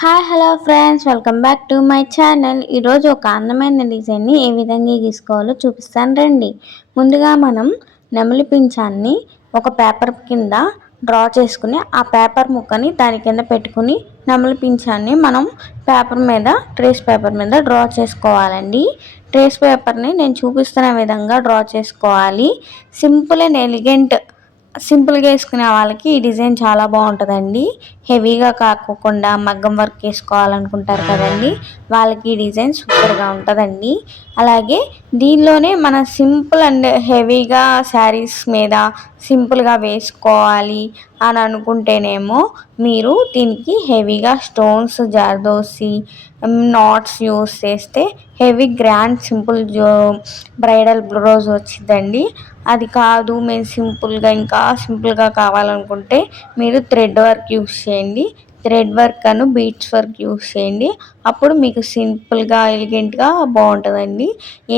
Hi hello friends, welcome back to my channel. ఈరోజు ఒక అందమైన డిజైన్ని ఏ విధంగా గీసుకోవాలో చూపిస్తాను రండి. ముందుగా మనం నెమలి పింఛాన్ని ఒక పేపర్ కింద డ్రా చేసుకుని ఆ పేపర్ ముక్కని దాని కింద పెట్టుకుని నెమలి పింఛాన్ని మనం ట్రేస్ పేపర్ మీద డ్రా చేసుకోవాలండి. ట్రేస్ పేపర్ని నేను చూపిస్తున్న విధంగా డ్రా చేసుకోవాలి. సింపుల్ అండ్ ఎలిగెంట్ సింపుల్గా వేసుకునే వాళ్ళకి ఈ డిజైన్ చాలా బాగుంటుందండి. హెవీగా కాకోకుండా మగ్గం వర్క్ వేసుకోవాలనుకుంటారు కదండి, వాళ్ళకి ఈ డిజైన్ సూపర్గా ఉంటుందండి. అలాగే దీనిలోనే మన సింపుల్ అండ్ హెవీగా శారీస్ మీద సింపుల్గా వేసుకోవాలి అని అనుకుంటేనేమో మీరు దీనికి హెవీగా స్టోన్స్ జార్దోసి నాట్స్ యూస్ చేస్తే హెవీ గ్రాండ్ బ్రైడల్ బ్లౌజ్ వచ్చిందండి. అది కాదు, మేము ఇంకా సింపుల్గా కావాలనుకుంటే మీరు థ్రెడ్ వర్క్ యూస్ చేయండి. Thread work beads work use చేయండి. అప్పుడు మీకు సింపుల్గా ఎలిగెంట్గా బాగుంటుందండి.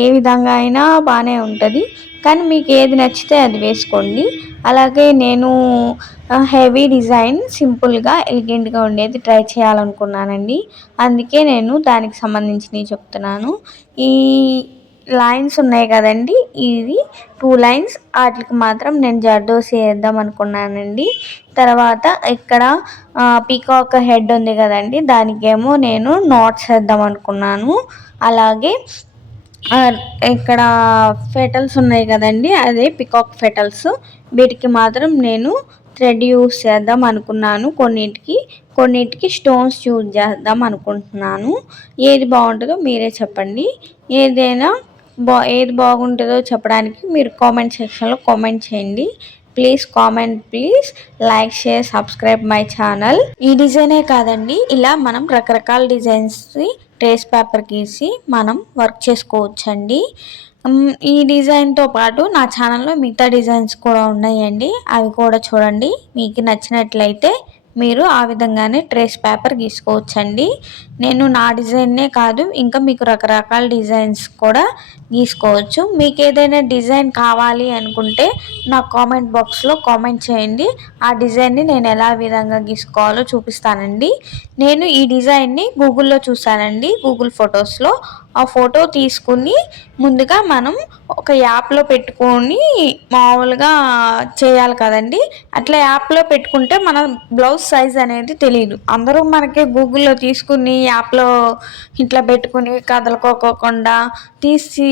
ఏ విధంగా అయినా బాగానే ఉంటుంది, కానీ మీకు ఏది నచ్చితే అది వేసుకోండి. అలాగే నేను హెవీ డిజైన్ సింపుల్గా ఎలిగెంట్గా ఉండేది ట్రై చేయాలనుకున్నానండి. అందుకే నేను దానికి సంబంధించినవి చెప్తున్నాను. ఈ లైన్స్ ఉన్నాయి కదండి, ఇది 2 లైన్స్, వాటికి మాత్రం నేను జర్దోసి వేద్దాం అనుకున్నానండి. తర్వాత ఇక్కడ పీకాక్ హెడ్ ఉంది కదండి, దానికేమో నేను నాట్స్ వేద్దాం అనుకున్నాను. అలాగే ఇక్కడ ఫెటల్స్ ఉన్నాయి కదండి, అదే పికాక్ ఫెటల్స్, వీటికి మాత్రం నేను థ్రెడ్ యూస్ చేద్దాం అనుకున్నాను. కొన్నిటికి స్టోన్స్ యూజ్ చేద్దాం అనుకుంటున్నాను. ఏది బాగుంటుందో మీరే చెప్పండి. ఏది బాగుంటుందో చెప్పడానికి మీరు కామెంట్ సెక్షన్లో కామెంట్ చేయండి. Please like share subscribe my channel. ఈ డిజైనే కాదండి, ఇలా మనం రకరకాల డిజైన్స్ ట్రేస్ పేపర్ గీసి మనం వర్క్ చేసుకోవచ్చండి. ఈ డిజైన్తో పాటు నా ఛానల్లో మిగతా డిజైన్స్ కూడా ఉన్నాయండి, అవి కూడా చూడండి. మీకు నచ్చినట్లయితే మీరు ఆ విధంగానే ట్రేస్ పేపర్ గీసుకోవచ్చండి. నేను నా డిజైన్నే కాదు, ఇంకా మీకు రకరకాల డిజైన్స్ కూడా గీసుకోవచ్చు. మీకు ఏదైనా డిజైన్ కావాలి అనుకుంటే నా కామెంట్ బాక్స్లో కామెంట్ చేయండి. ఆ డిజైన్ని నేను ఎలా విధంగా గీసుకోవాలో చూపిస్తానండి. నేను ఈ డిజైన్ని గూగుల్లో చూసానండి, గూగుల్ ఫొటోస్లో. ఆ ఫోటో తీసుకుని ముందుగా మనం ఒక యాప్లో పెట్టుకొని మామూలుగా చేయాలి కదండి. అట్లా యాప్లో పెట్టుకుంటే మన బ్లౌజ్ సైజ్ అనేది తెలియదు. అందరూ మనకి గూగుల్లో తీసుకుని యాప్లో ఇట్లా పెట్టుకుని కదలుకోకుండా తీసి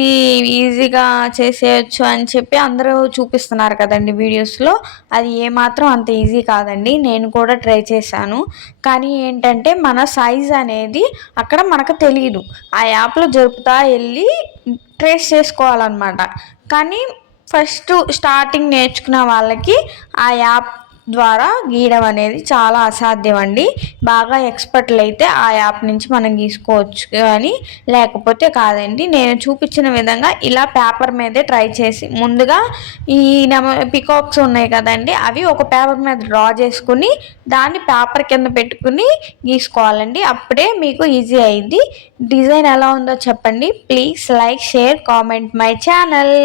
ఈజీగా చేసేయచ్చు అని చెప్పి అందరూ చూపిస్తున్నారు కదండి వీడియోస్లో. అది ఏమాత్రం అంత ఈజీ కాదండి. నేను కూడా ట్రై చేశాను, కానీ ఏంటంటే మన సైజ్ అనేది అక్కడ మనకు తెలియదు. ఆ యాప్లో జరుపుతా వెళ్ళి ట్రేస్ చేసుకోవాలన్నమాట. కానీ ఫస్ట్ స్టార్టింగ్ నేర్చుకున్న వాళ్ళకి ఆ యాప్ ద్వారా గీయడం అనేది చాలా అసాధ్యం అండి. బాగా ఎక్స్పర్ట్లు అయితే ఆ యాప్ నుంచి మనం గీసుకోవచ్చు, కానీ లేకపోతే కాదండి. నేను చూపించిన విధంగా ఇలా పేపర్ మీదే ట్రై చేసి ముందుగా ఈ పికాక్స్ ఉన్నాయి కదండి, అవి ఒక పేపర్ మీద డ్రా చేసుకుని దాన్ని పేపర్ కింద పెట్టుకుని గీసుకోవాలండి. అప్పుడే మీకు ఈజీ అయింది. డిజైన్ ఎలా ఉందో చెప్పండి. Please like share comment my channel.